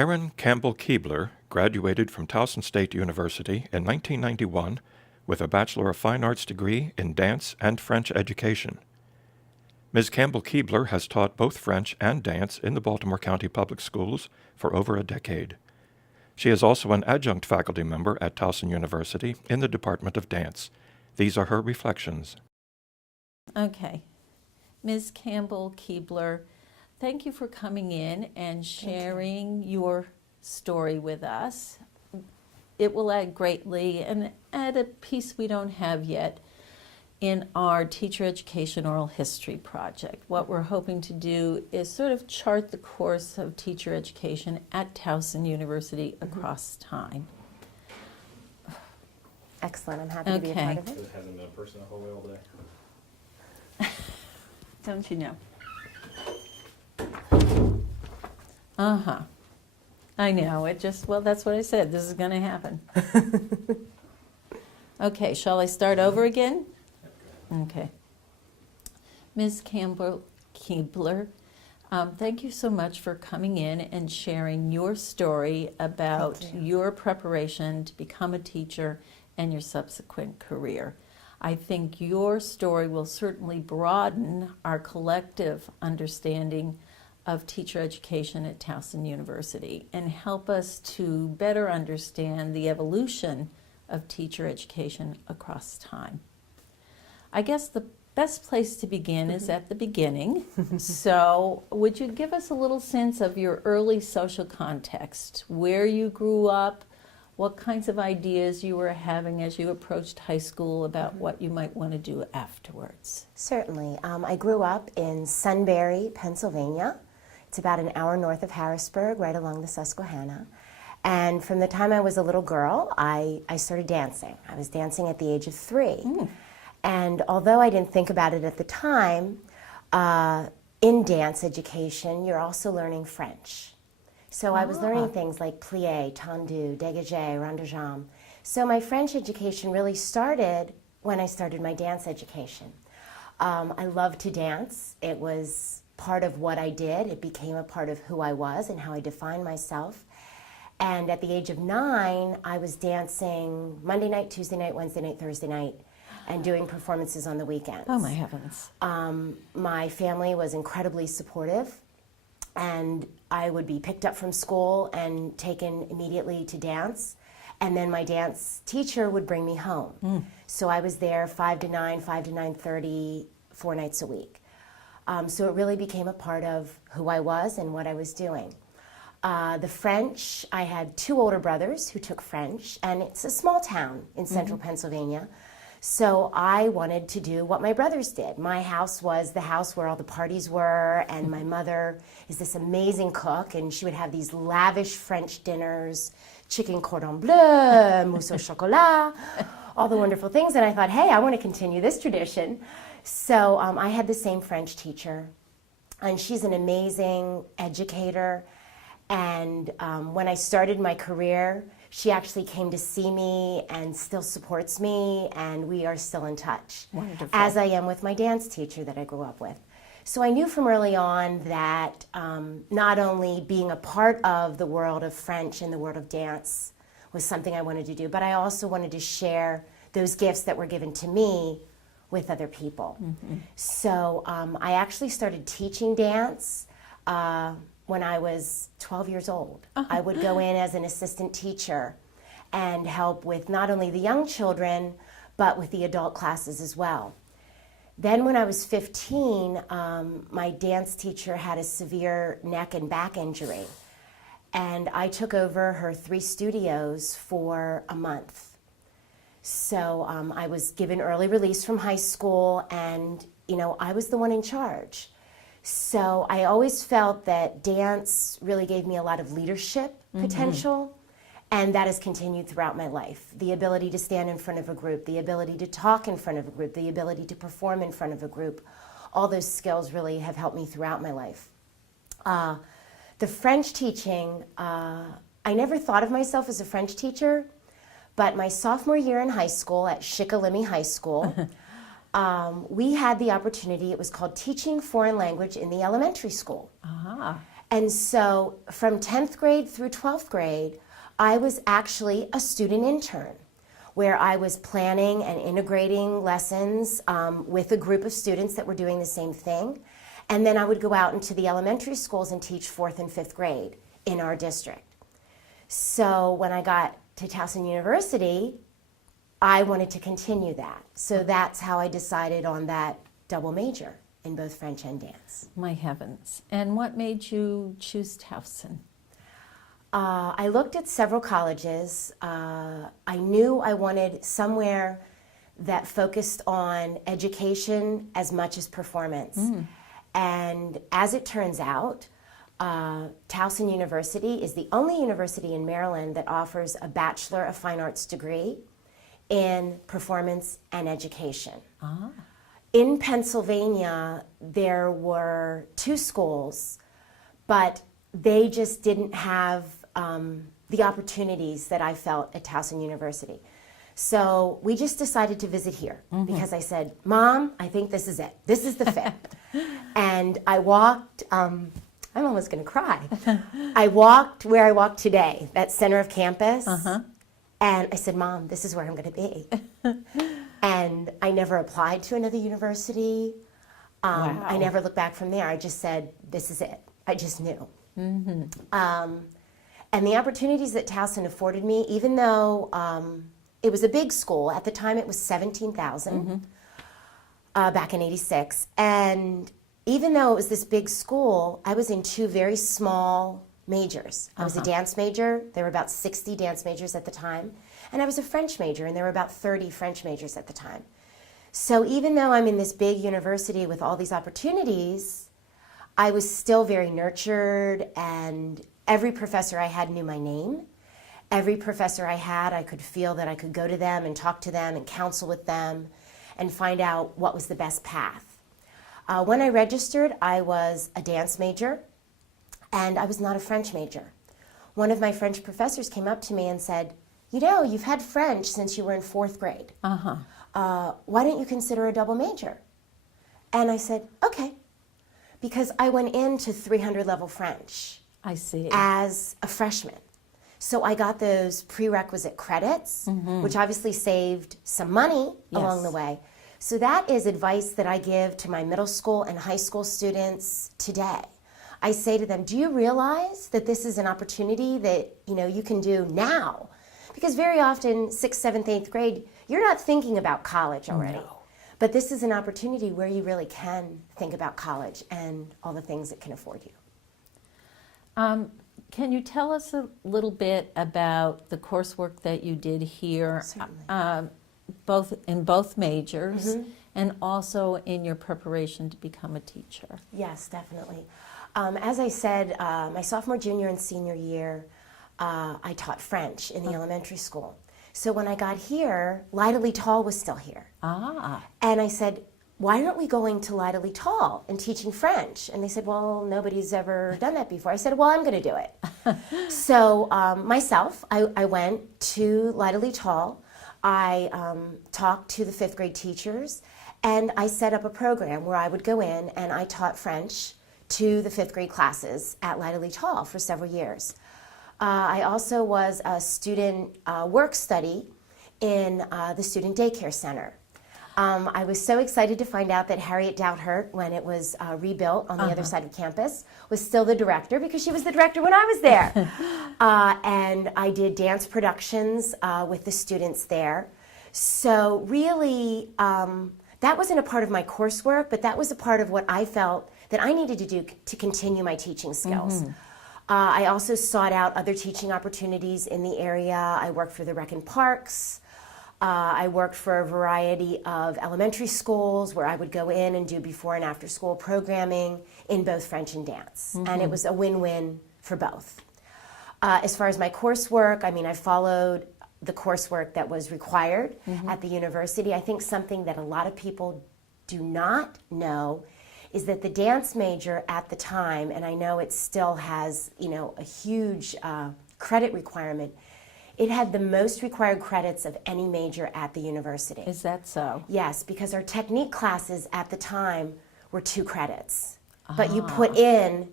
Karen Campbell-Kuebler graduated from Towson State University in 1991 with a Bachelor of Fine Arts degree in dance and French education. Ms. Campbell-Kuebler has taught both French and dance in the Baltimore County Public Schools for over a decade. She is also an adjunct faculty member at Towson University in the Department of Dance. These are her reflections. Okay. Ms. Campbell-Kuebler, thank you for coming in and sharing your story with us. It will add greatly and add a piece we don't have yet in our teacher education oral history project. What we're hoping to do is sort of chart the course of teacher education at Towson University across time. Excellent. I'm happy to be a part of it. It hasn't been a person the whole way all day. Don't you know? I know. It just, well, that's what I said. This is going to happen. Okay, shall I start over again? Okay. Ms. Campbell-Kuebler, thank you so much for coming in and sharing your story about your preparation to become a teacher and your subsequent career. I think your story will certainly broaden our collective understanding of teacher education at Towson University and help us to better understand the evolution of teacher education across time. I guess the best place to begin is at the beginning. So would you give us a little sense of your early social context, where you grew up, what kinds of ideas you were having as you approached high school about what you might want to do afterwards? Certainly. I grew up in Sunbury, Pennsylvania. It's about an hour north of Harrisburg, right along the Susquehanna. And from the time I was a little girl, I started dancing. I was dancing at the age of 3. And although I didn't think about it at the time, in dance education, you're also learning French. So I was learning things like plié, tendu, dégagé, rond de jambe. So my French education really started when I started my dance education. I loved to dance. It was part of what I did. It became a part of who I was and how I defined myself. And at the age of 9, I was dancing Monday night, Tuesday night, Wednesday night, Thursday night, and doing performances on the weekends. Oh my heavens. My family was incredibly supportive, and I would be picked up from school and taken immediately to dance, and then my dance teacher would bring me home. So I was there 5 to 9, 5 to 9:30, 4 nights a week. So it really became a part of who I was and what I was doing. The French, I had 2 older brothers who took French, and it's a small town in central Pennsylvania. So I wanted to do what my brothers did. My house was the house where all the parties were, and my mother is this amazing cook, and she would have these lavish French dinners, chicken cordon bleu, mousse au chocolat, all the wonderful things. And I thought, hey, I want to continue this tradition. So I had the same French teacher, and she's an amazing educator. And when I started my career, she actually came to see me and still supports me, and we are still in touch. Wonderful. As I am with my dance teacher that I grew up with. So I knew from early on that not only being a part of the world of French and the world of dance was something I wanted to do, but I also wanted to share those gifts that were given to me with other people. So I actually started teaching dance when I was 12 years old. I would go in as an assistant teacher and help with not only the young children, but with the adult classes as well. Then when I was 15, my dance teacher had a severe neck and back injury, and I took over her 3 studios for a month. So I was given early release from high school, and I was the one in charge. So I always felt that dance really gave me a lot of leadership potential, and that has continued throughout my life. The ability to stand in front of a group, the ability to talk in front of a group, the ability to perform in front of a group, all those skills really have helped me throughout my life. The French teaching, I never thought of myself as a French teacher, but my sophomore year in high school at Shikellamy High School, we had the opportunity. It was called Teaching Foreign Language in the Elementary School. And so from 10th grade through 12th grade, I was actually a student intern, where I was planning and integrating lessons with a group of students that were doing the same thing. And then I would go out into the elementary schools and teach 4th and 5th grade in our district. So when I got to Towson University, I wanted to continue that. So that's how I decided on that double major in both French and dance. My heavens. And what made you choose Towson? I looked at several colleges. I knew I wanted somewhere that focused on education as much as performance. And as it turns out, Towson University is the only university in Maryland that offers a Bachelor of Fine Arts degree in performance and education. In Pennsylvania, there were 2 schools, but they just didn't have the opportunities that I felt at Towson University. So we just decided to visit here because I said, Mom, I think this is it. This is the fit. And I walked, I'm almost going to cry. I walked where I walk today, that center of campus, and I said, Mom, this is where I'm going to be. And I never applied to another university. Wow. I never looked back from there. I just said, this is it. I just knew. And the opportunities that Towson afforded me, even though it was a big school, at the time it was 17,000 back in '86. And even though it was this big school, I was in 2 very small majors. I was a dance major. There were about 60 dance majors at the time. And I was a French major, and there were about 30 French majors at the time. So even though I'm in this big university with all these opportunities, I was still very nurtured, and every professor I had knew my name. Every professor I had, I could feel that I could go to them and talk to them and counsel with them and find out what was the best path. When I registered, I was a dance major, and I was not a French major. One of my French professors came up to me and said, you know, you've had French since you were in 4th grade. Why don't you consider a double major? And I said, okay, because I went into 300 level French I see. as a freshman. So I got those prerequisite credits, which obviously saved some money along the way. So that is advice that I give to my middle school and high school students today. I say to them, do you realize that this is an opportunity that you can do now? Because very often, 6th, 7th, 8th grade, you're not thinking about college already. No. But this is an opportunity where you really can think about college and all the things it can afford you. Can you tell us a little bit about the coursework that you did here, both majors, and also in your preparation to become a teacher? Yes, definitely. As I said, my sophomore, junior, and senior year, I taught French in the elementary school. So when I got here, Lyda Lee Tall was still here. And I said, why aren't we going to Lyda Lee Tall and teaching French? And they said, well, nobody's ever done that before. I said, well, I'm going to do it. So myself, I went to Lyda Lee Tall. I talked to the 5th grade teachers, and I set up a program where I would go in and I taught French to the 5th grade classes at Lyda Lee Tall for several years. I also was a student work study in the student daycare center. I was so excited to find out that Harriet Doudhurt, when it was rebuilt on the other side of campus, was still the director, because she was the director when I was there. And I did dance productions with the students there. So really, that wasn't a part of my coursework, but that was a part of what I felt that I needed to do to continue my teaching skills. I also sought out other teaching opportunities in the area. I worked for the Rec and Parks. I worked for a variety of elementary schools where I would go in and do before and after school programming in both French and dance. And it was a win-win for both. As far as my coursework, I mean, I followed the coursework that was required at the university. I think something that a lot of people do not know is that the dance major at the time, and I know it still has, a huge credit requirement, it had the most required credits of any major at the university. Is that so? Yes, because our technique classes at the time were 2 credits. But you put in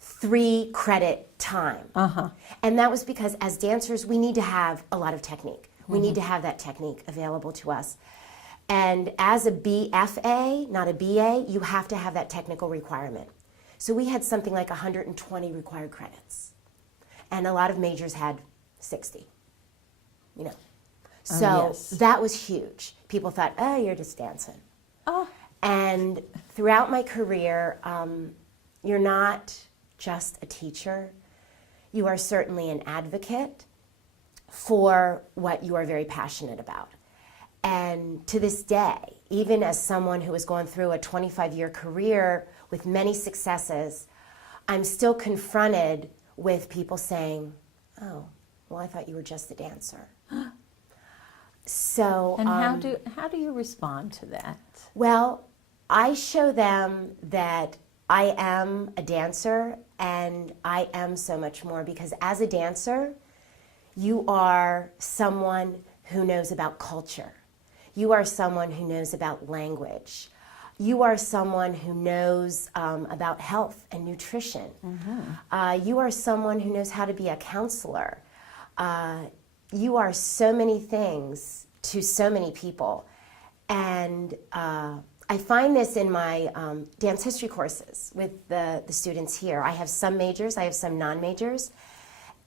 3 credit time. And that was because as dancers, we need to have a lot of technique. We need to have that technique available to us. And as a BFA, not a BA, you have to have that technical requirement. So we had something like 120 required credits. And a lot of majors had 60, you know. So yes. that was huge. People thought, oh, you're just dancing. Oh. And throughout my career, you're not just a teacher. You are certainly an advocate for what you are very passionate about. And to this day, even as someone who has gone through a 25-year career with many successes, I'm still confronted with people saying, oh, well, I thought you were just a dancer. So, And how do you respond to that? well, I show them that I am a dancer and I am so much more, because as a dancer, you are someone who knows about culture. You are someone who knows about language. You are someone who knows about health and nutrition. You are someone who knows how to be a counselor. You are so many things to so many people. And I find this in my dance history courses with the students here. I have some majors, I have some non-majors,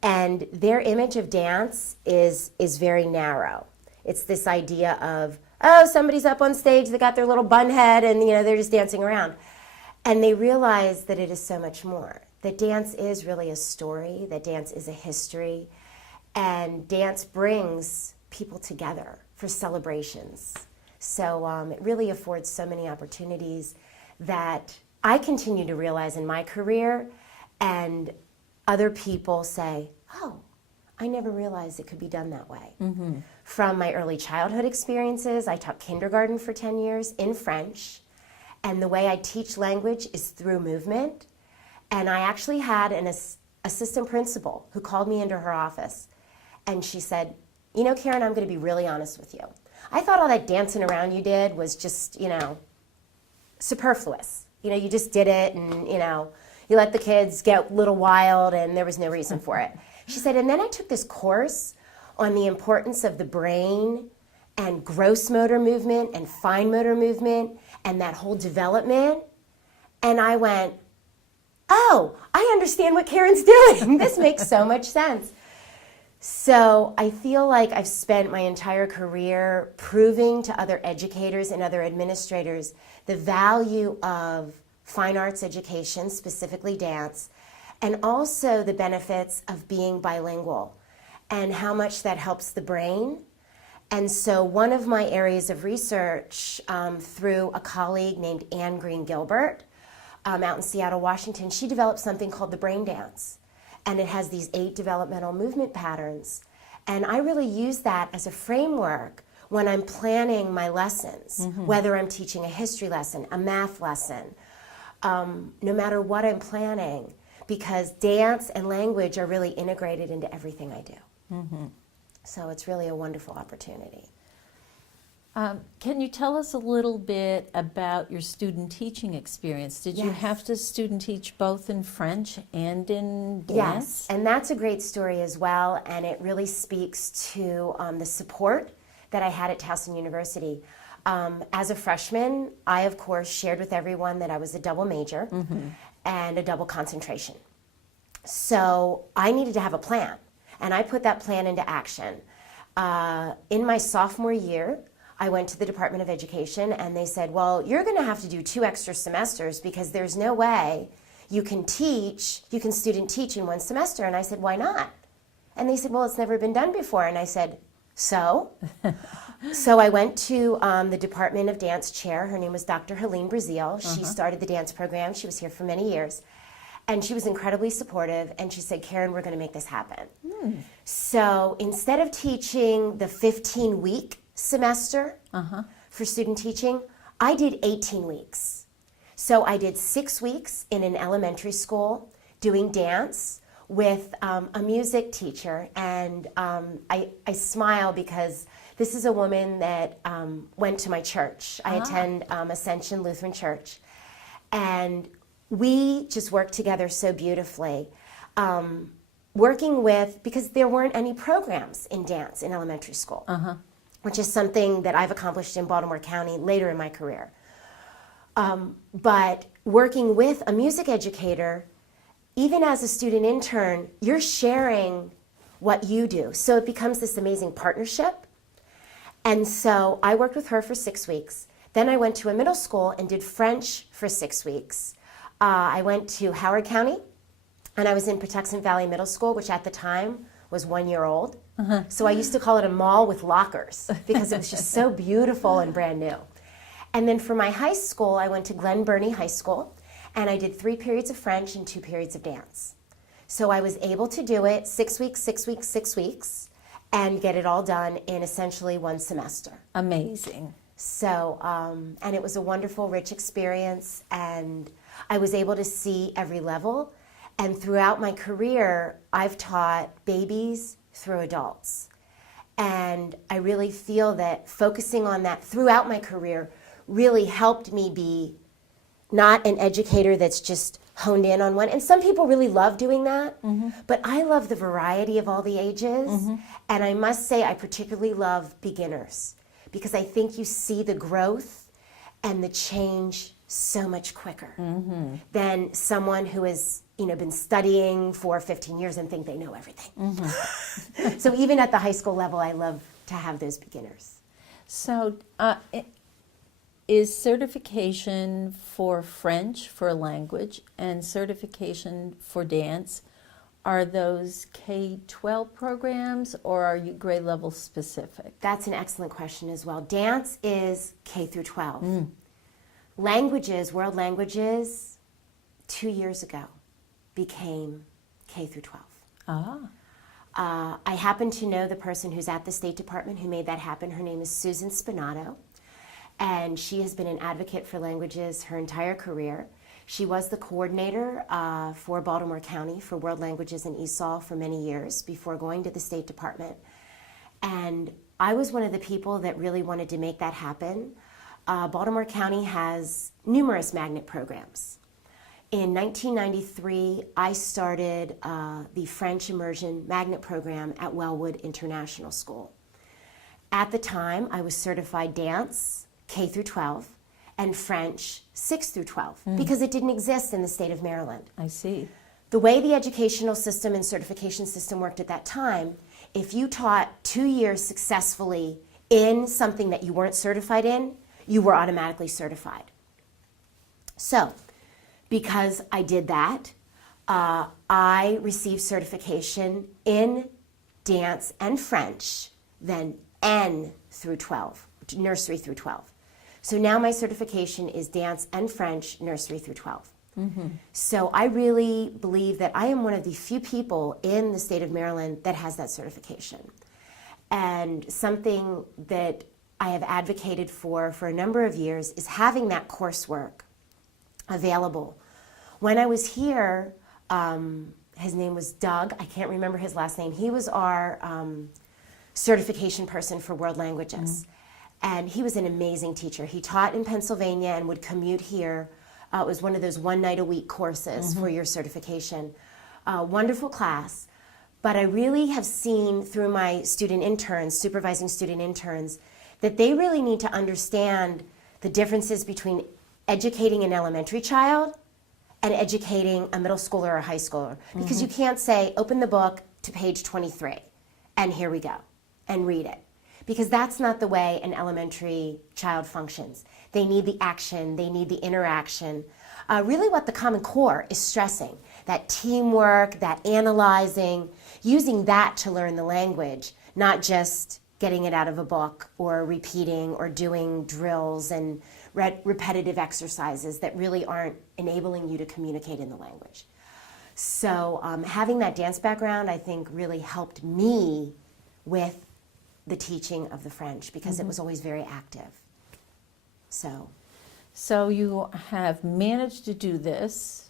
and their image of dance is very narrow. It's this idea of, oh, somebody's up on stage, they got their little bun head, and they're just dancing around. And they realize that it is so much more. That dance is really a story, that dance is a history, and dance brings people together for celebrations. So it really affords so many opportunities that I continue to realize in my career, and other people say, oh, I never realized it could be done that way. From my early childhood experiences, I taught kindergarten for 10 years in French, and the way I teach language is through movement. And I actually had an assistant principal who called me into her office, and she said, you know, Karen, I'm going to be really honest with you. I thought all that dancing around you did was just, superfluous. You just did it, and, you let the kids get a little wild, and there was no reason for it. She said, and then I took this course on the importance of the brain and gross motor movement and fine motor movement and that whole development. And I went, oh, I understand what Karen's doing. This makes so much sense. So I feel like I've spent my entire career proving to other educators and other administrators the value of fine arts education, specifically dance, and also the benefits of being bilingual and how much that helps the brain. And so one of my areas of research through a colleague named Anne Green Gilbert out in Seattle, Washington, she developed something called the brain dance. And it has these 8 developmental movement patterns. And I really use that as a framework when I'm planning my lessons, whether I'm teaching a history lesson, a math lesson, no matter what I'm planning, because dance and language are really integrated into everything I do. So it's really a wonderful opportunity. Can you tell us a little bit about your student teaching experience? Did you Yes. have to student teach both in French and in dance? Yes, and that's a great story as well, and it really speaks to the support that I had at Towson University. As a freshman, I, of course, shared with everyone that I was a double major and a double concentration. So I needed to have a plan, and I put that plan into action. In my sophomore year, I went to the Department of Education, and they said, well, you're going to have to do 2 extra semesters because there's no way you can student teach in 1 semester. And I said, why not? And they said, well, it's never been done before. And I said, so? So I went to the Department of Dance chair. Her name was Dr. Helene Brazil. She started the dance program. She was here for many years. And she was incredibly supportive. And she said, Karen, we're going to make this happen. So instead of teaching the 15-week semester for student teaching, I did 18 weeks. So I did 6 weeks in an elementary school doing dance with a music teacher. And I smile because this is a woman that went to my church. I attend Ascension Lutheran Church. And we just worked together so beautifully. Working with, because there weren't any programs in dance in elementary school, which is something that I've accomplished in Baltimore County later in my career. But working with a music educator, even as a student intern, you're sharing what you do. So it becomes this amazing partnership. And so I worked with her for 6 weeks. Then I went to a middle school and did French for 6 weeks. I went to Howard County, and I was in Patuxent Valley Middle School, which at the time was 1 year old. So I used to call it a mall with lockers because it was just so beautiful and brand new. And then for my high school, I went to Glen Burnie High School, and I did 3 periods of French and 2 periods of dance. So I was able to do it 6 weeks, 6 weeks, 6 weeks, and get it all done in essentially 1 semester. Amazing. So, and it was a wonderful, rich experience, and I was able to see every level. And throughout my career, I've taught babies through adults. And I really feel that focusing on that throughout my career really helped me be not an educator that's just honed in on one. And some people really love doing that, but I love the variety of all the ages. And I must say I particularly love beginners because I think you see the growth and the change so much quicker than someone who has been studying for 15 years and think they know everything. So even at the high school level, I love to have those beginners. So is certification for French for a language and certification for dance, are those K-12 programs or are you grade level specific? That's an excellent question as well. Dance is K through 12. Languages, world languages, 2 years ago became K through 12. I happen to know the person who's at the State Department who made that happen. Her name is Susan Spinato, and she has been an advocate for languages her entire career. She was the coordinator for Baltimore County for World Languages and ESOL for many years before going to the State Department. And I was one of the people that really wanted to make that happen. Baltimore County has numerous magnet programs. In 1993, I started the French Immersion Magnet Program at Wellwood International School. At the time, I was certified dance, K through 12, and French, 6 through 12, because it didn't exist in the state of Maryland. I see. The way the educational system and certification system worked at that time, if you taught 2 years successfully in something that you weren't certified in, you were automatically certified. So, because I did that, I received certification in dance and French, then N through 12, nursery through 12. So now my certification is dance and French, nursery through 12. So I really believe that I am one of the few people in the state of Maryland that has that certification. And something that I have advocated for a number of years is having that coursework available. When I was here, his name was Doug. I can't remember his last name. He was our certification person for world languages. And he was an amazing teacher. He taught in Pennsylvania and would commute here. It was one of those 1 night a week courses for your certification. Wonderful class. But I really have seen through my student interns, supervising student interns, that they really need to understand the differences between educating an elementary child and educating a middle schooler or a high schooler. Because you can't say, open the book to page 23, and here we go, and read it. Because that's not the way an elementary child functions. They need the action, they need the interaction. Really what the Common Core is stressing, that teamwork, that analyzing, using that to learn the language, not just getting it out of a book or repeating or doing drills and repetitive exercises that really aren't enabling you to communicate in the language. So having that dance background, I think, really helped me with the teaching of the French because it was always very active. So you have managed to do this,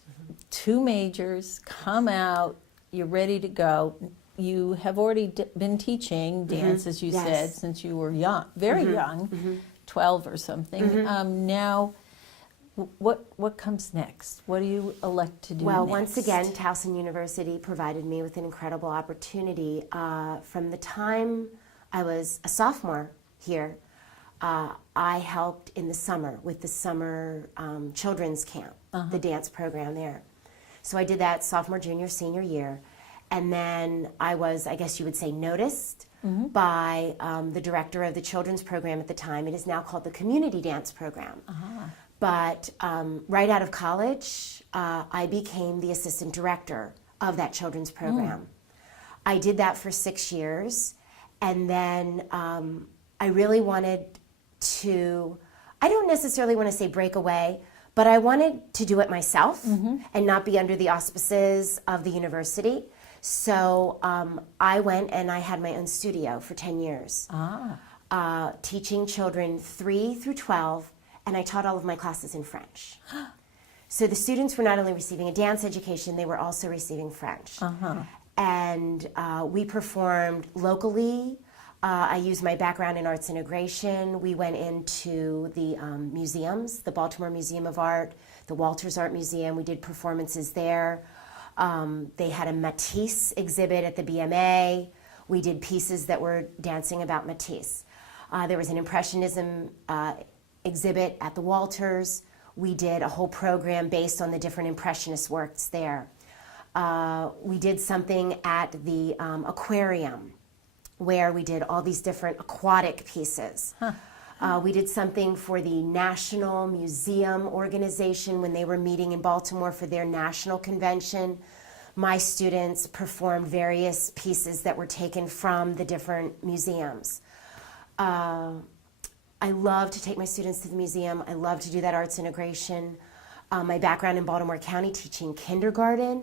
2 majors, come out, you're ready to go. You have already been teaching dance, as you said, since you were young, very young, 12 or something. Now, What comes next? What do you elect to do Well, next? once again, Towson University provided me with an incredible opportunity. From the time I was a sophomore here, I helped in the summer with the summer children's camp, the dance program there. So I did that sophomore, junior, senior year. And then I was, I guess you would say, noticed by the director of the children's program at the time. It is now called the Community Dance Program. But right out of college, I became the assistant director of that children's program. I did that for 6 years, and then I really wanted to, I don't necessarily want to say break away, but I wanted to do it myself and not be under the auspices of the university. So I went and I had my own studio for 10 years, teaching children 3 through 12, and I taught all of my classes in French. So the students were not only receiving a dance education, they were also receiving French. And we performed locally. I used my background in arts integration. We went into the museums, the Baltimore Museum of Art, the Walters Art Museum. We did performances there. They had a Matisse exhibit at the BMA. We did pieces that were dancing about Matisse. There was an Impressionism exhibit at the Walters. We did a whole program based on the different Impressionist works there. We did something at the aquarium where we did all these different aquatic pieces. We did something for the National Museum Organization when they were meeting in Baltimore for their national convention. My students performed various pieces that were taken from the different museums. I love to take my students to the museum. I love to do that arts integration. My background in Baltimore County teaching kindergarten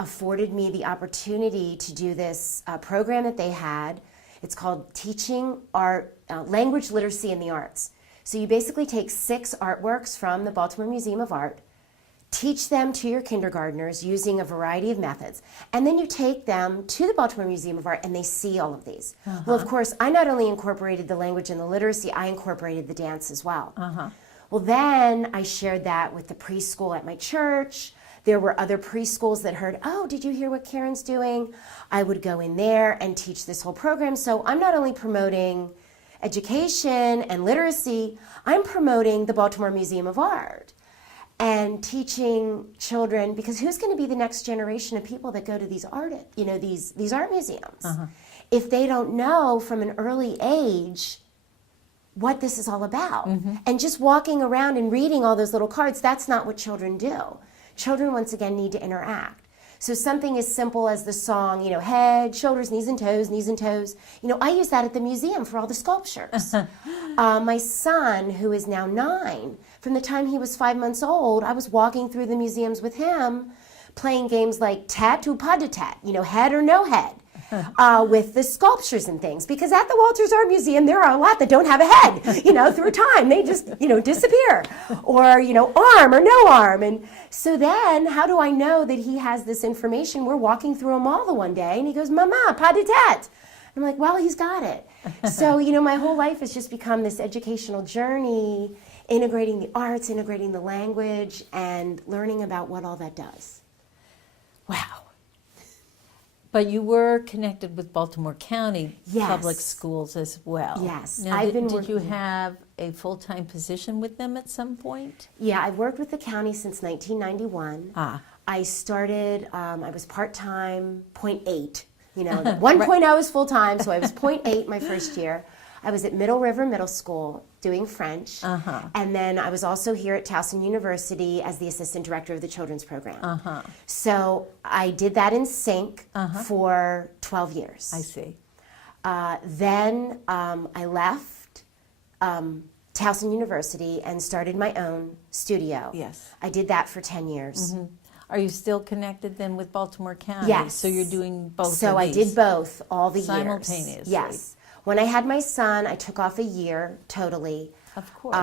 afforded me the opportunity to do this program that they had. It's called Teaching Art, Language Literacy in the Arts. So you basically take 6 artworks from the Baltimore Museum of Art, teach them to your kindergartners using a variety of methods, and then you take them to the Baltimore Museum of Art and they see all of these. Well, of course, I not only incorporated the language and the literacy, I incorporated the dance as well. Well, then I shared that with the preschool at my church. There were other preschools that heard, oh, did you hear what Karen's doing? I would go in there and teach this whole program. So I'm not only promoting education and literacy, I'm promoting the Baltimore Museum of Art and teaching children, because who's going to be the next generation of people that go to these art, these art museums? If they don't know from an early age what this is all about. And just walking around and reading all those little cards, that's not what children do. Children, once again, need to interact. So something as simple as the song, head, shoulders, knees and toes, knees and toes. I use that at the museum for all the sculptures. My son, who is now 9, from the time he was 5 months old, I was walking through the museums with him, playing games like tat ou pas de tat, head or no head. With the sculptures and things, because at the Walters Art Museum there are a lot that don't have a head, through time they just disappear, or arm or no arm. And so then how do I know that he has this information? We're walking through a mall the one day and he goes, mama, pas de tête. I'm like, well, he's got it. So my whole life has just become this educational journey, integrating the arts, integrating the language, and learning about what all that does. Wow. But you were connected with Baltimore County Yes. Public Schools as well. Yes. Now, I've been did you working- have a full-time position with them at some point? Yeah, I've worked with the county since 1991. I started, I was part-time, 0.8. At one point I was full-time, so I was 0.8 my first year. I was at Middle River Middle School doing French, and then I was also here at Towson University as the assistant director of the children's program. So I did that in sync for 12 years. I see. Then I left Towson University and started my own studio. Yes. I did that for 10 years. Are you still connected then with Baltimore County? Yes. So you're doing both So of I these did both all the years. simultaneously? Yes. When I had my son, I took off a year totally. Of course.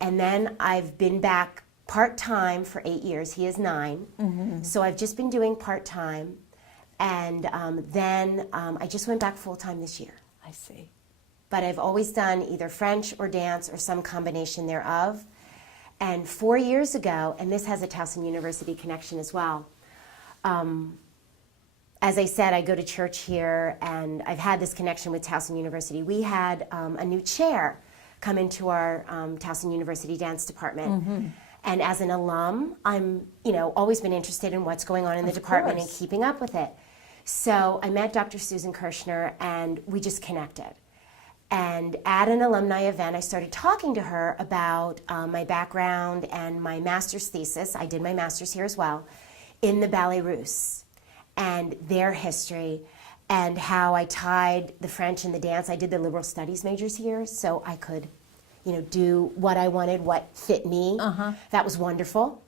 And then I've been back part-time for 8 years. He is 9. So I've just been doing part-time. And then I just went back full-time this year. I see. But I've always done either French or dance or some combination thereof. And 4 years ago, and this has a Towson University connection as well, as I said, I go to church here, and I've had this connection with Towson University. We had a new chair come into our Towson University dance department. And as an alum, I'm, always been interested in what's going on in the department and keeping up with it. So I met Dr. Susan Kirshner, and we just connected. And at an alumni event, I started talking to her about my background and my master's thesis. I did my master's here as well, in the Ballet Russe and their history, and how I tied the French and the dance. I did the liberal studies majors here, so I could, do what I wanted, what fit me. That was wonderful.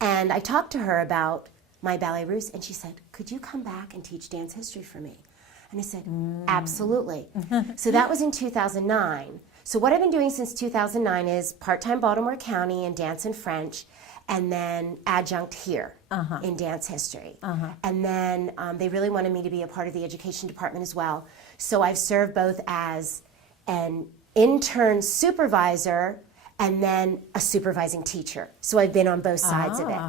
And I talked to her about my Ballet Russe, and she said, could you come back and teach dance history for me? And I said, absolutely. So that was in 2009. So what I've been doing since 2009 is part-time Baltimore County in dance and French, and then adjunct here in dance history. And then they really wanted me to be a part of the education department as well. So I've served both as an intern supervisor and then a supervising teacher. So I've been on both sides of it.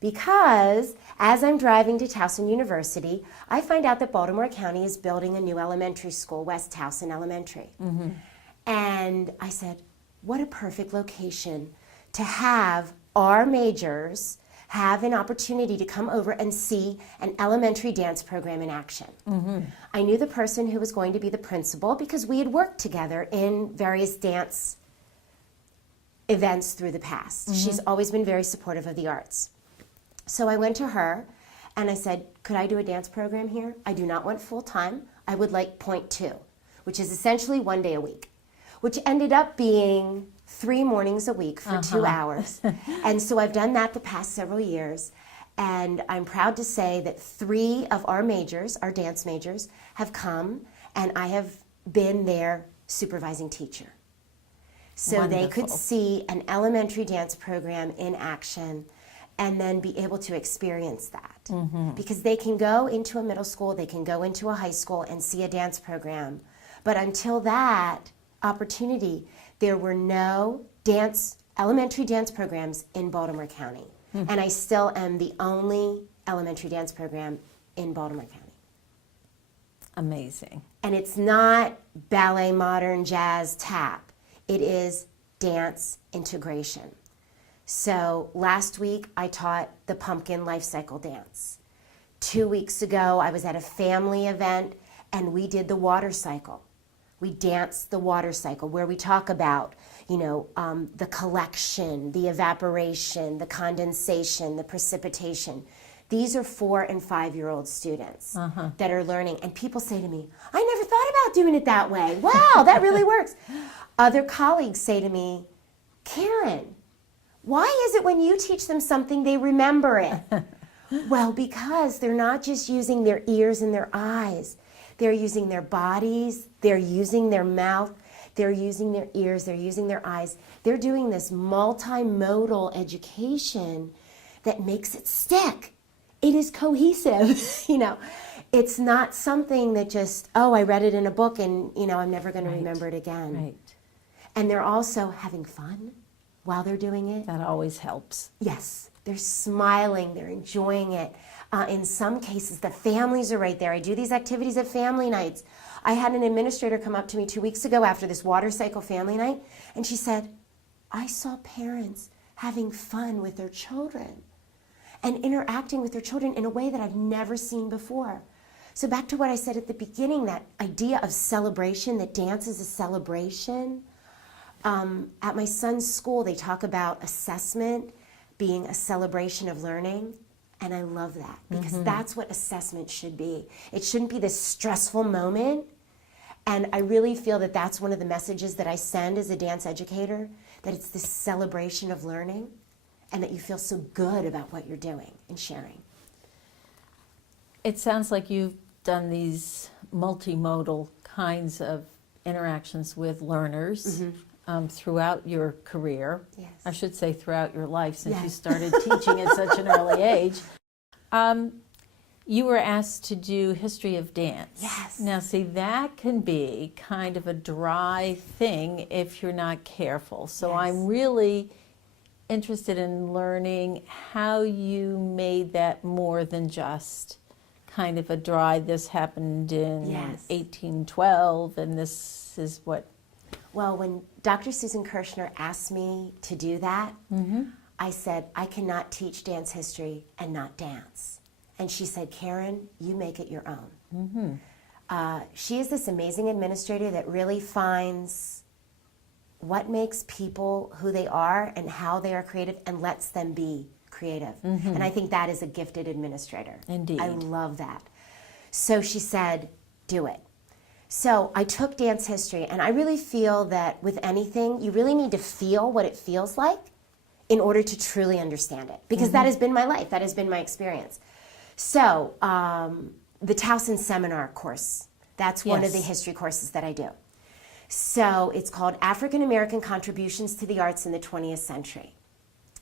Because as I'm driving to Towson University, I find out that Baltimore County is building a new elementary school, West Towson Elementary. And I said, what a perfect location to have our majors have an opportunity to come over and see an elementary dance program in action. I knew the person who was going to be the principal because we had worked together in various dance events through the past. She's always been very supportive of the arts. So I went to her and I said, could I do a dance program here? I do not want full-time. I would like .2, which is essentially 1 day a week, which ended up being 3 mornings a week for 2 hours. And so I've done that the past several years. And I'm proud to say that 3 of our majors, our dance majors, have come, and I have been their supervising teacher. So they could see an elementary dance program in action and then be able to experience that. Because they can go into a middle school, they can go into a high school and see a dance program. But until that opportunity, there were no elementary dance programs in Baltimore County. And I still am the only elementary dance program in Baltimore County. Amazing. And it's not ballet, modern, jazz, tap. It is dance integration. So last week I taught the pumpkin life cycle dance. 2 weeks ago I was at a family event and we did the water cycle. We danced the water cycle where we talk about, the collection, the evaporation, the condensation, the precipitation. These are 4 and 5-year-old students that are learning. And people say to me, I never thought about doing it that way. Wow, that really works. Other colleagues say to me, Karen, why is it when you teach them something, they remember it? Well, because they're not just using their ears and their eyes. They're using their bodies, they're using their mouth, they're using their ears, they're using their eyes. They're doing this multimodal education that makes it stick. It is cohesive, It's not something that just, I read it in a book and, I'm never going to remember it again. Right. And they're also having fun while they're doing it. That always helps. Yes, they're smiling, they're enjoying it. In some cases, the families are right there. I do these activities at family nights. I had an administrator come up to me 2 weeks ago after this water cycle family night, and she said, I saw parents having fun with their children and interacting with their children in a way that I've never seen before. So back to what I said at the beginning, that idea of celebration, that dance is a celebration. At my son's school, they talk about assessment being a celebration of learning. And I love that because that's what assessment should be. It shouldn't be this stressful moment. And I really feel that that's one of the messages that I send as a dance educator, that it's this celebration of learning and that you feel so good about what you're doing and sharing. It sounds like you've done these multimodal kinds of interactions with learners throughout your career. Yes. I should say throughout your life, since you Yes. started teaching at such an early age. You were asked to do history of dance. Yes. Now, see, that can be kind of a dry thing if you're not careful. So Yes. I'm really interested in learning how you made that more than just kind of a dry, this happened in Yes. 1812 and this is what. Well, when Dr. Susan Kirshner asked me to do that, I said, I cannot teach dance history and not dance. And she said, Karen, you make it your own. She is this amazing administrator that really finds what makes people who they are and how they are creative and lets them be creative. And I think that is a gifted administrator. Indeed. I love that. So she said, do it. So I took dance history, and I really feel that with anything, you really need to feel what it feels like in order to truly understand it. Because that has been my life. That has been my experience. So the Towson seminar course, that's one of the Yes. history courses that I do. So it's called African American Contributions to the Arts in the 20th Century.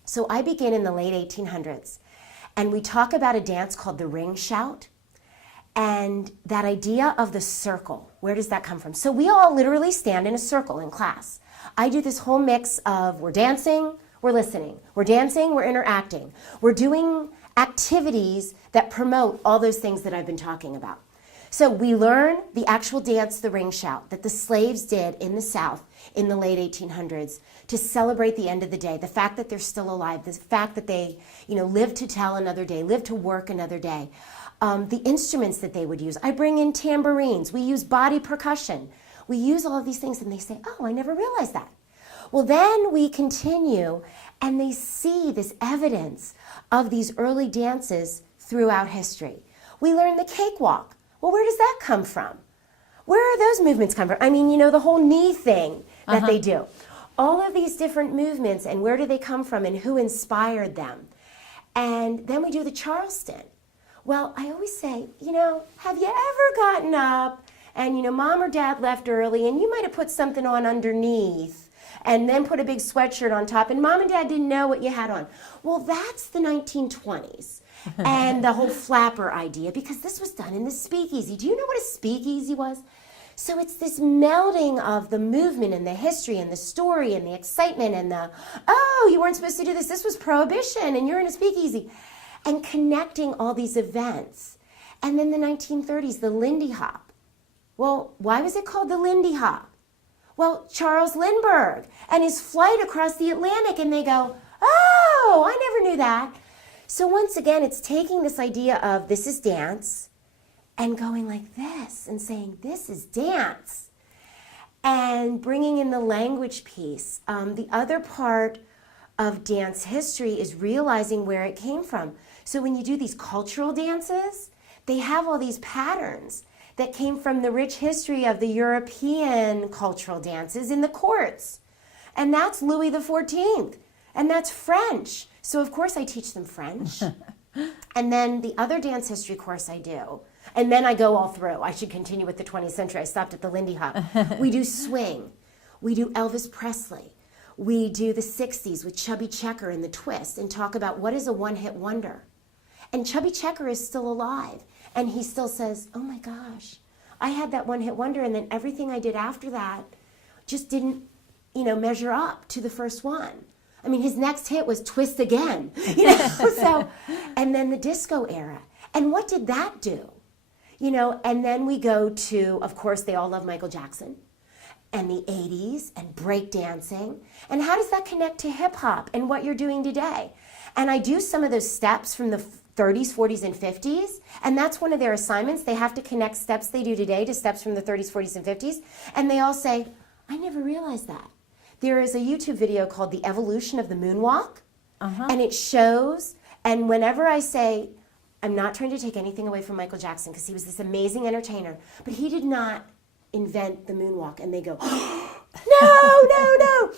So I begin in the late 1800s, and we talk about a dance called the ring shout, and that idea of the circle. Where does that come from? So we all literally stand in a circle in class. I do this whole mix of we're dancing, we're listening. We're dancing, we're interacting. We're doing activities that promote all those things that I've been talking about. So we learn the actual dance, the ring shout, that the slaves did in the South in the late 1800s to celebrate the end of the day, the fact that they're still alive, the fact that they, live to tell another day, live to work another day. The instruments that they would use. I bring in tambourines. We use body percussion. We use all of these things, and they say, oh, I never realized that. Well, then we continue, and they see this evidence of these early dances throughout history. We learn the cakewalk. Well, where does that come from? Where are those movements come from? I mean, the whole knee thing that they do. All of these different movements, and where do they come from, and who inspired them? And then we do the Charleston. Well, I always say, have you ever gotten up and, mom or dad left early and you might have put something on underneath and then put a big sweatshirt on top and mom and dad didn't know what you had on. Well, that's the 1920s and the whole flapper idea, because this was done in the speakeasy. Do you know what a speakeasy was? So it's this melding of the movement and the history and the story and the excitement and you weren't supposed to do this. This was prohibition and you're in a speakeasy. And connecting all these events. And then the 1930s, the Lindy Hop. Well, why was it called the Lindy Hop? Well, Charles Lindbergh and his flight across the Atlantic, and they go, oh, I never knew that. So once again, it's taking this idea of this is dance and going like this and saying this is dance and bringing in the language piece. The other part of dance history is realizing where it came from. So when you do these cultural dances, they have all these patterns that came from the rich history of the European cultural dances in the courts. And that's Louis XIV, and that's French. So of course I teach them French. And then the other dance history course I do, and then I go all through. I should continue with the 20th century. I stopped at the Lindy Hop. We do swing. We do Elvis Presley. We do the 60s with Chubby Checker and the twist and talk about what is a one-hit wonder. And Chubby Checker is still alive. And he still says, oh my gosh, I had that one-hit wonder, and then everything I did after that just didn't, measure up to the first one. I mean, his next hit was Twist Again, So, and then the disco era. And what did that do? And then we go to, of course, they all love Michael Jackson and the 80s and breakdancing. And how does that connect to hip hop and what you're doing today? And I do some of those steps from the 30s, 40s, and 50s, and that's one of their assignments. They have to connect steps they do today to steps from the 30s, 40s, and 50s, and they all say, I never realized that. There is a YouTube video called The Evolution of the Moonwalk, and it shows, and whenever I say, I'm not trying to take anything away from Michael Jackson because he was this amazing entertainer, but he did not invent the moonwalk, and they go, no.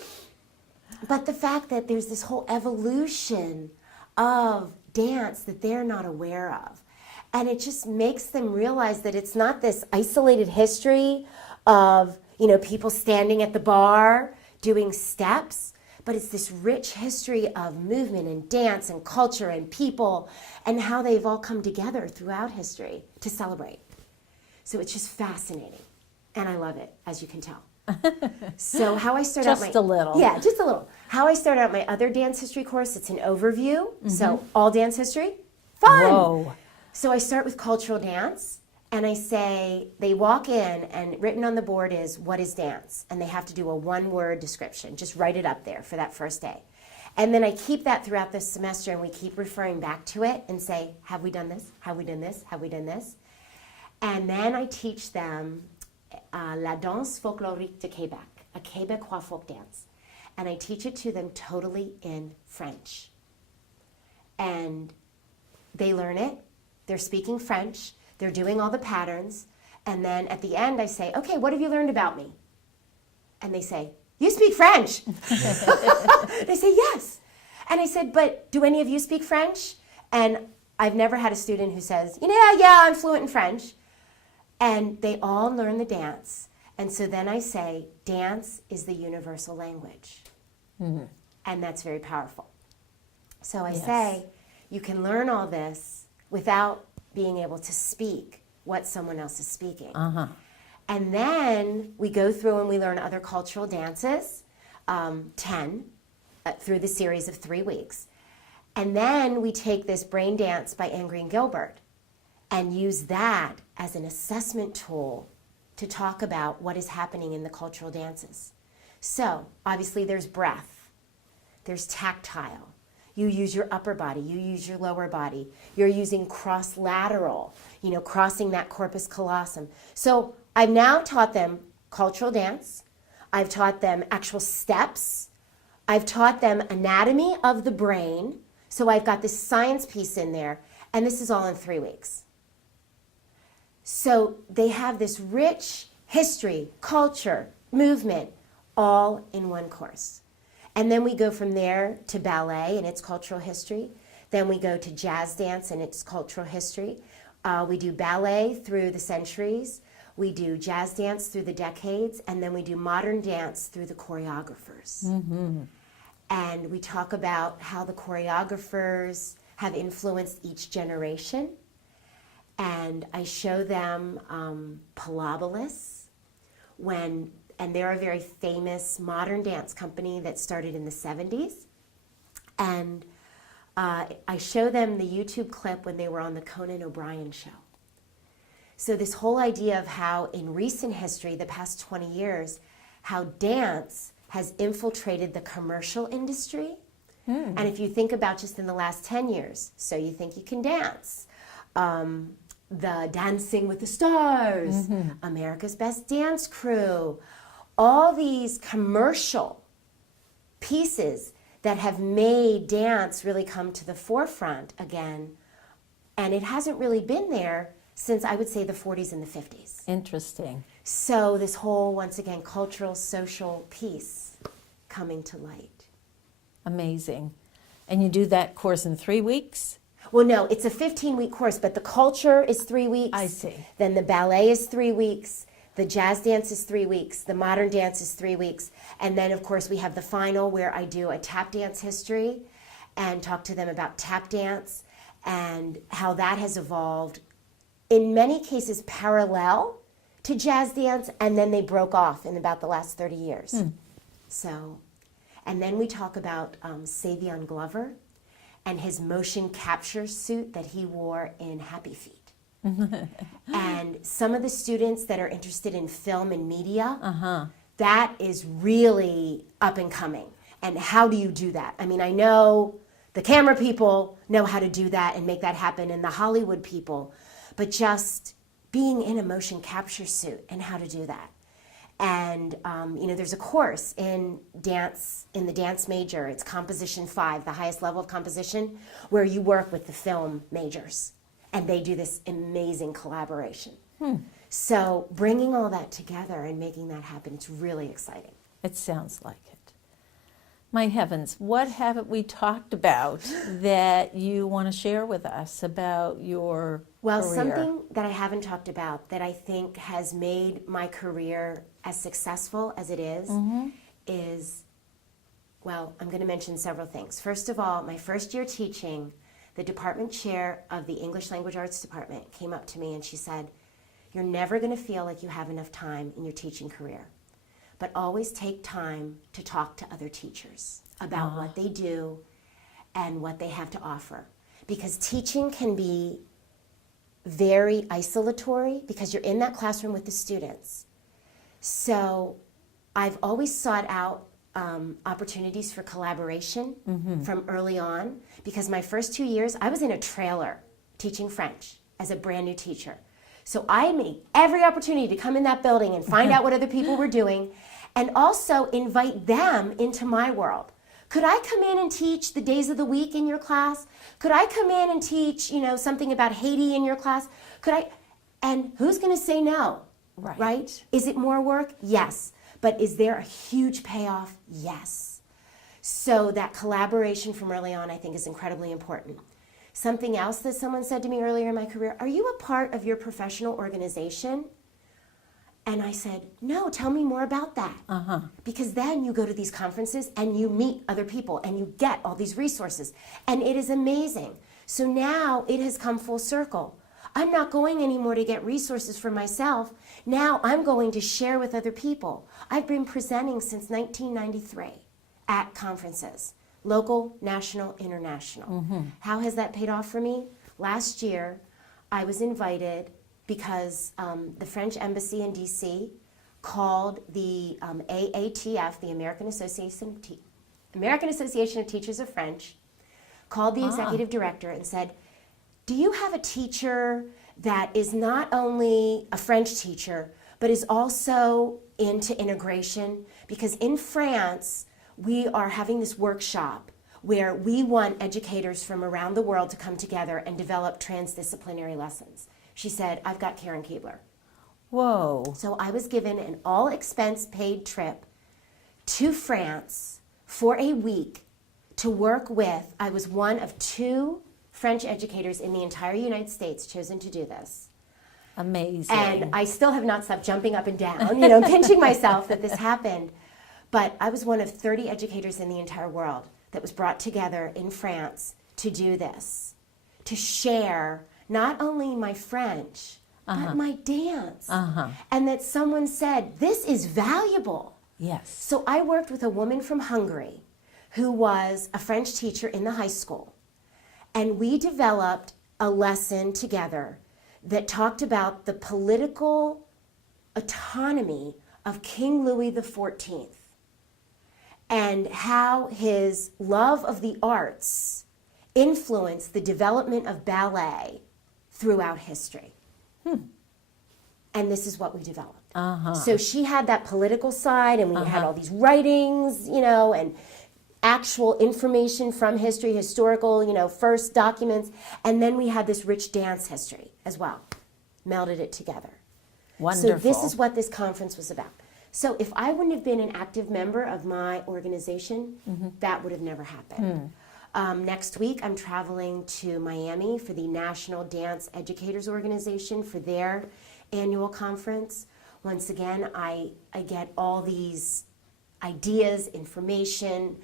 But the fact that there's this whole evolution of dance that they're not aware of. And it just makes them realize that it's not this isolated history of, people standing at the bar doing steps, but it's this rich history of movement and dance and culture and people and how they've all come together throughout history to celebrate. So it's just fascinating. And I love it, as you can tell. So how I start Just out my a little. Yeah, just a little. How I start out my other dance history course, it's an overview. So all dance history, fun. Whoa. So I start with cultural dance, and I say, they walk in, and written on the board is, what is dance? And they have to do a one-word description. Just write it up there for that first day. And then I keep that throughout the semester, and we keep referring back to it and say, have we done this? Have we done this? Have we done this? And then I teach them La danse folklorique de Québec, a Québécois folk dance. And I teach it to them totally in French. And they learn it. They're speaking French. They're doing all the patterns. And then at the end, I say, okay, what have you learned about me? And they say, you speak French. They say, yes. And I said, but do any of you speak French? And I've never had a student who says, yeah, I'm fluent in French. And they all learn the dance. And so then I say, dance is the universal language. And that's very powerful. So I say, you can learn all this without being able to speak what someone else is speaking. And then we go through and we learn other cultural dances, 10, through the series of 3 weeks. And then we take this brain dance by Ingrid Gilbert and use that as an assessment tool to talk about what is happening in the cultural dances. So obviously there's breath, there's tactile. You use your upper body, you use your lower body. You're using cross-lateral, crossing that corpus callosum. So I've now taught them cultural dance. I've taught them actual steps. I've taught them anatomy of the brain. So I've got this science piece in there, and this is all in 3 weeks. So they have this rich history, culture, movement, all in one course. And then we go from there to ballet and its cultural history. Then we go to jazz dance and its cultural history. We do ballet through the centuries. We do jazz dance through the decades. And then we do modern dance through the choreographers. And we talk about how the choreographers have influenced each generation. And I show them Pilobolus, and they're a very famous modern dance company that started in the 70s. And I show them the YouTube clip when they were on the Conan O'Brien show. So this whole idea of how in recent history, the past 20 years, how dance has infiltrated the commercial industry. And if you think about just in the last 10 years, So You Think You Can Dance, the Dancing with the Stars, America's Best Dance Crew, all these commercial pieces that have made dance really come to the forefront again. And it hasn't really been there since, I would say, the 40s and the 50s. Interesting. So this whole, once again, cultural, social piece coming to light. Amazing. And you do that course in 3 weeks? Well, no, it's a 15-week course, but the culture is 3 weeks. I see. Then the ballet is 3 weeks. The jazz dance is 3 weeks. The modern dance is 3 weeks. And then, of course, we have the final where I do a tap dance history and talk to them about tap dance and how that has evolved, in many cases parallel to jazz dance, and then they broke off in about the last 30 years. So, and then we talk about Savion Glover and his motion capture suit that he wore in Happy Feet. And some of the students that are interested in film and media, that is really up and coming. And how do you do that? I mean, I know the camera people know how to do that and make that happen, and the Hollywood people, but just being in a motion capture suit and how to do that. And, there's a course in dance, in the dance major. It's Composition 5, the highest level of composition, where you work with the film majors. And they do this amazing collaboration. So bringing all that together and making that happen, it's really exciting. It sounds like it. My heavens, what haven't we talked about that you want to share with us about your Well, career? something that I haven't talked about that I think has made my career as successful as it is, well, I'm going to mention several things. First of all, my first year teaching, the department chair of the English Language Arts department came up to me and she said, "You're never going to feel like you have enough time in your teaching career. but always take time to talk to other teachers about what they do and what they have to offer. Because teaching can be very isolatory because you're in that classroom with the students. So I've always sought out opportunities for collaboration from early on, because my first 2 years I was in a trailer teaching French as a brand new teacher. So I made every opportunity to come in that building and find out what other people were doing, and also invite them into my world. Could I come in and teach the days of the week in your class? Could I come in and teach, something about Haiti in your class? And who's going to say no? Right? Is it more work? Yes. But is there a huge payoff? Yes. So that collaboration from early on, I think, is incredibly important. Something else that someone said to me earlier in my career, are you a part of your professional organization? And I said, no, tell me more about that. Because then you go to these conferences and you meet other people and you get all these resources. And it is amazing. So now it has come full circle. I'm not going anymore to get resources for myself. Now I'm going to share with other people. I've been presenting since 1993 at conferences, local, national, international. How has that paid off for me? Last year, I was invited because the French Embassy in DC called the AATF, the American Association of Teachers of French, called the executive director and said, do you have a teacher that is not only a French teacher, but is also into integration? Because in France, we are having this workshop where we want educators from around the world to come together and develop transdisciplinary lessons. She said, I've got Karen Kuebler. Whoa. So I was given an all-expense paid trip to France for a week to work with, I was one of 2 French educators in the entire United States chosen to do this. Amazing. And I still have not stopped jumping up and down, pinching myself that this happened. But I was one of 30 educators in the entire world that was brought together in France to do this, to share not only my French, but my dance. And that someone said, this is valuable. Yes. So I worked with a woman from Hungary who was a French teacher in the high school. And we developed a lesson together that talked about the political autonomy of King Louis XIV and how his love of the arts influenced the development of ballet throughout history. And this is what we developed. So she had that political side, and we had all these writings, and actual information from history, historical, first documents, and then we had this rich dance history as well. Melded it together. Wonderful. So this is what this conference was about. So if I wouldn't have been an active member of my organization, that would have never happened. Next week, I'm traveling to Miami for the National Dance Educators Organization for their annual conference. Once again, I get all these ideas, information,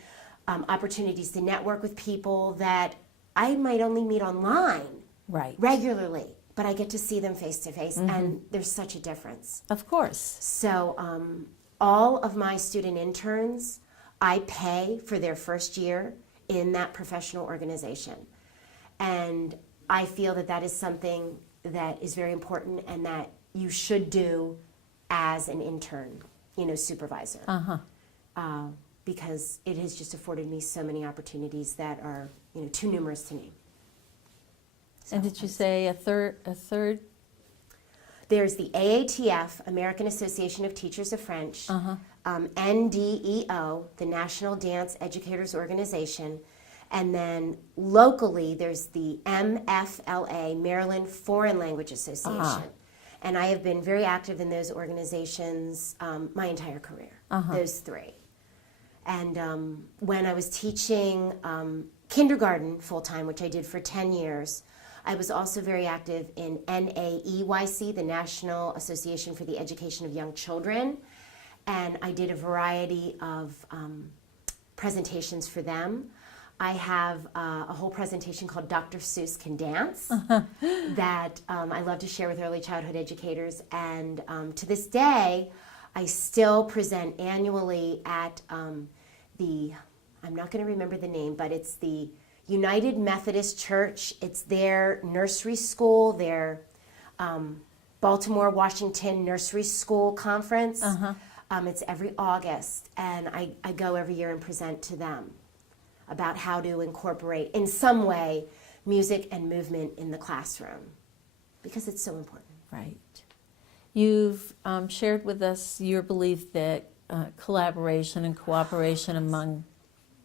opportunities to network with people that I might only meet online regularly, but I get to see them face to face, and there's such a difference. Of course. So all of my student interns, I pay for their first year in that professional organization. And I feel that that is something that is very important and that you should do as an intern, supervisor. Because it has just afforded me so many opportunities that are, too numerous to name. So And did you say a third? There's the AATF, American Association of Teachers of French, NDEO, the National Dance Educators Organization, and then locally there's the MFLA, Maryland Foreign Language Association. And I have been very active in those organizations my entire career, those 3. And when I was teaching kindergarten full-time, which I did for 10 years, I was also very active in NAEYC, the National Association for the Education of Young Children, and I did a variety of presentations for them. I have a whole presentation called Dr. Seuss Can Dance that I love to share with early childhood educators, and to this day, I still present annually at I'm not going to remember the name, but it's the United Methodist Church. It's their nursery school, their Baltimore, Washington Nursery School Conference. It's every August, and I go every year and present to them about how to incorporate, in some way, music and movement in the classroom, because it's so important. Right. You've shared with us your belief that collaboration and cooperation among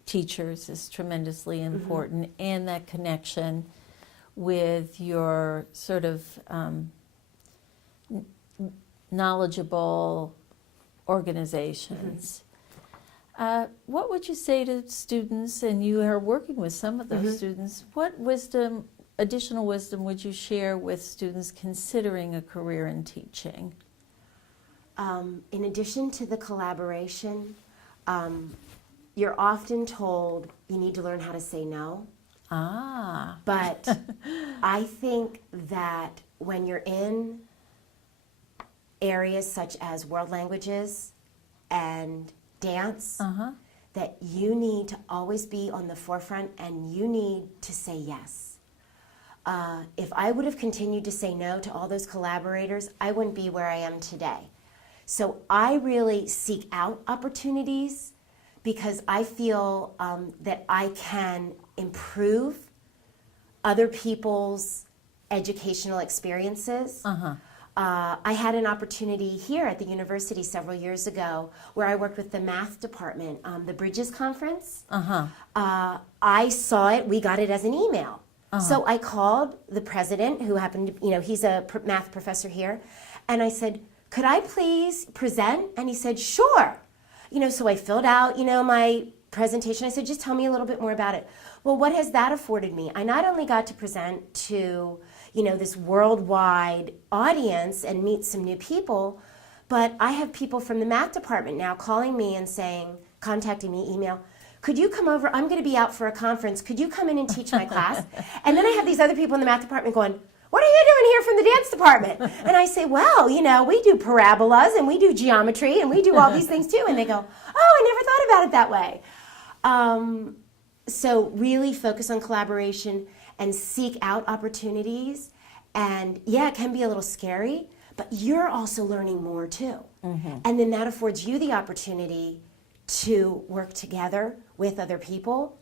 teachers is tremendously important, and that connection with your sort of knowledgeable organizations. What would you say to students, and you are working with some of those students, what additional wisdom would you share with students considering a career in teaching? In addition to the collaboration, you're often told you need to learn how to say no. But I think that when you're in areas such as world languages and dance, that you need to always be on the forefront, and you need to say yes. If I would have continued to say no to all those collaborators, I wouldn't be where I am today. So I really seek out opportunities because I feel that I can improve other people's educational experiences. I had an opportunity here at the university several years ago where I worked with the math department, the Bridges Conference. I saw it, we got it as an email. So I called the president, who happened to, he's a math professor here, and I said, could I please present? And he said, sure. So I filled out, my presentation. I said, just tell me a little bit more about it. Well, what has that afforded me? I not only got to present to this worldwide audience and meet some new people, but I have people from the math department now calling me and saying, contacting me, email, could you come over? I'm going to be out for a conference. Could you come in and teach my class? And then I have these other people in the math department going, what are you doing here from the dance department? And I say, well, we do parabolas and we do geometry and we do all these things too. And they go, oh, I never thought about it that way. So really focus on collaboration and seek out opportunities. And yeah, it can be a little scary, but you're also learning more too. And then that affords you the opportunity to work together with other people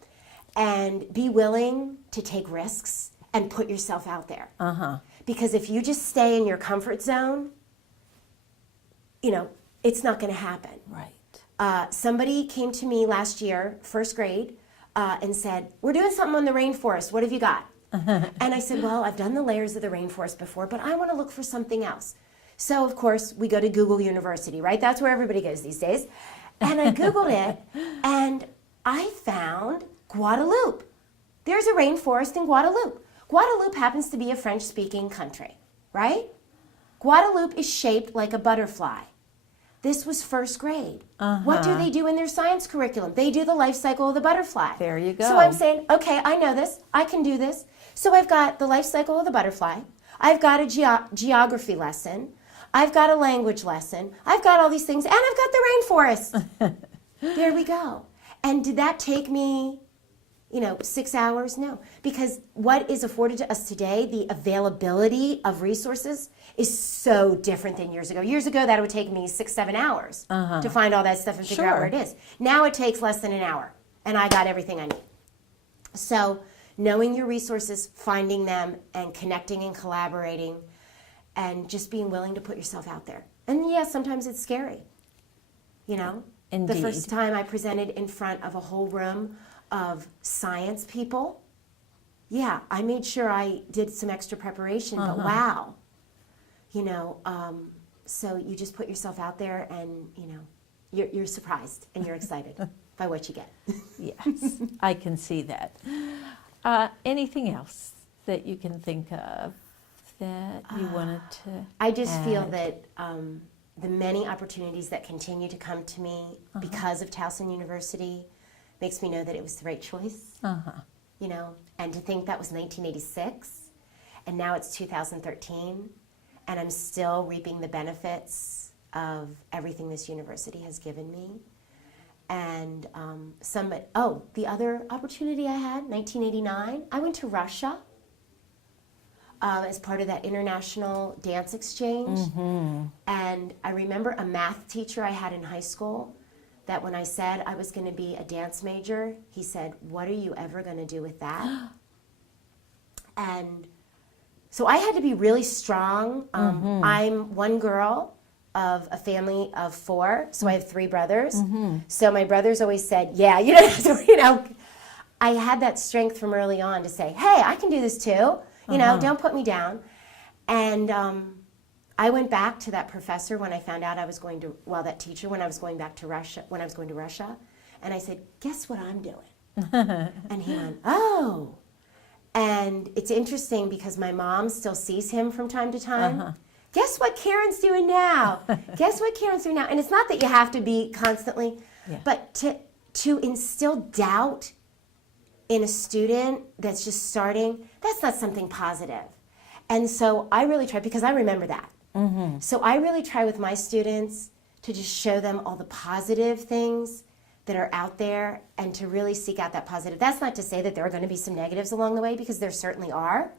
and be willing to take risks and put yourself out there. Because if you just stay in your comfort zone, it's not going to happen. Right. Somebody came to me last year, first grade, and said, we're doing something on the rainforest. What have you got? And I said, well, I've done the layers of the rainforest before, but I want to look for something else. So, of course, we go to Google University, right? That's where everybody goes these days. And I Googled it, and I found Guadeloupe. There's a rainforest in Guadeloupe. Guadeloupe happens to be a French-speaking country, right? Guadeloupe is shaped like a butterfly. This was first grade. What do they do in their science curriculum? They do the life cycle of the butterfly. There you go. So I'm saying, okay, I know this. I can do this. So I've got the life cycle of the butterfly. I've got a geography lesson. I've got a language lesson. I've got all these things, and I've got the rainforest. There we go. And did that take me 6 hours? No. Because what is afforded to us today, the availability of resources, is so different than years ago. Years ago, that would take me 6-7 hours to find all that stuff and figure out where it is. Now it takes less than an hour, and I got everything I need. So knowing your resources, finding them, and connecting and collaborating, and just being willing to put yourself out there. And yeah, sometimes it's scary. Indeed. The first time I presented in front of a whole room of science people, yeah, I made sure I did some extra preparation, but wow. So you just put yourself out there, and, you're surprised and you're excited by what you get. Yes, I can see that. Anything else that you can think of that you wanted to I just feel add? that the many opportunities that continue to come to me because of Towson University makes me know that it was the right choice. And to think that was 1986, and now it's 2013, and I'm still reaping the benefits of everything this university has given me. And the other opportunity I had, 1989, I went to Russia as part of that international dance exchange. And I remember a math teacher I had in high school that when I said I was going to be a dance major, he said, "What are you ever going to do with that?" And so I had to be really strong. I'm one girl of a family of 4, so I have 3 brothers. So my brothers always said, "Yeah, I had that strength from early on to say, "Hey, I can do this too. Don't put me down." And I went back to that professor when I found out that teacher when I was going to Russia, and I said, "Guess what I'm doing?" And he went, "Oh." And it's interesting because my mom still sees him from time to time. Guess what Karen's doing now? Guess what Karen's doing now? And it's not that you have to be constantly, but to instill doubt in a student that's just starting, that's not something positive. And so I really try, because I remember that. So I really try with my students to just show them all the positive things that are out there and to really seek out that positive. That's not to say that there are going to be some negatives along the way, because there certainly are.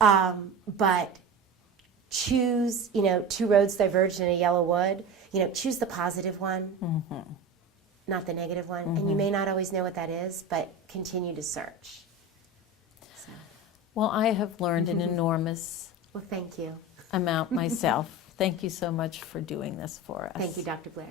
But choose, 2 roads diverged in a yellow wood. Choose the positive one, not the negative one. And you may not always know what that is, but continue to search. So. Well, I have learned an enormous Well, thank you. amount myself. Thank you so much for doing this for us. Thank you, Dr. Blair.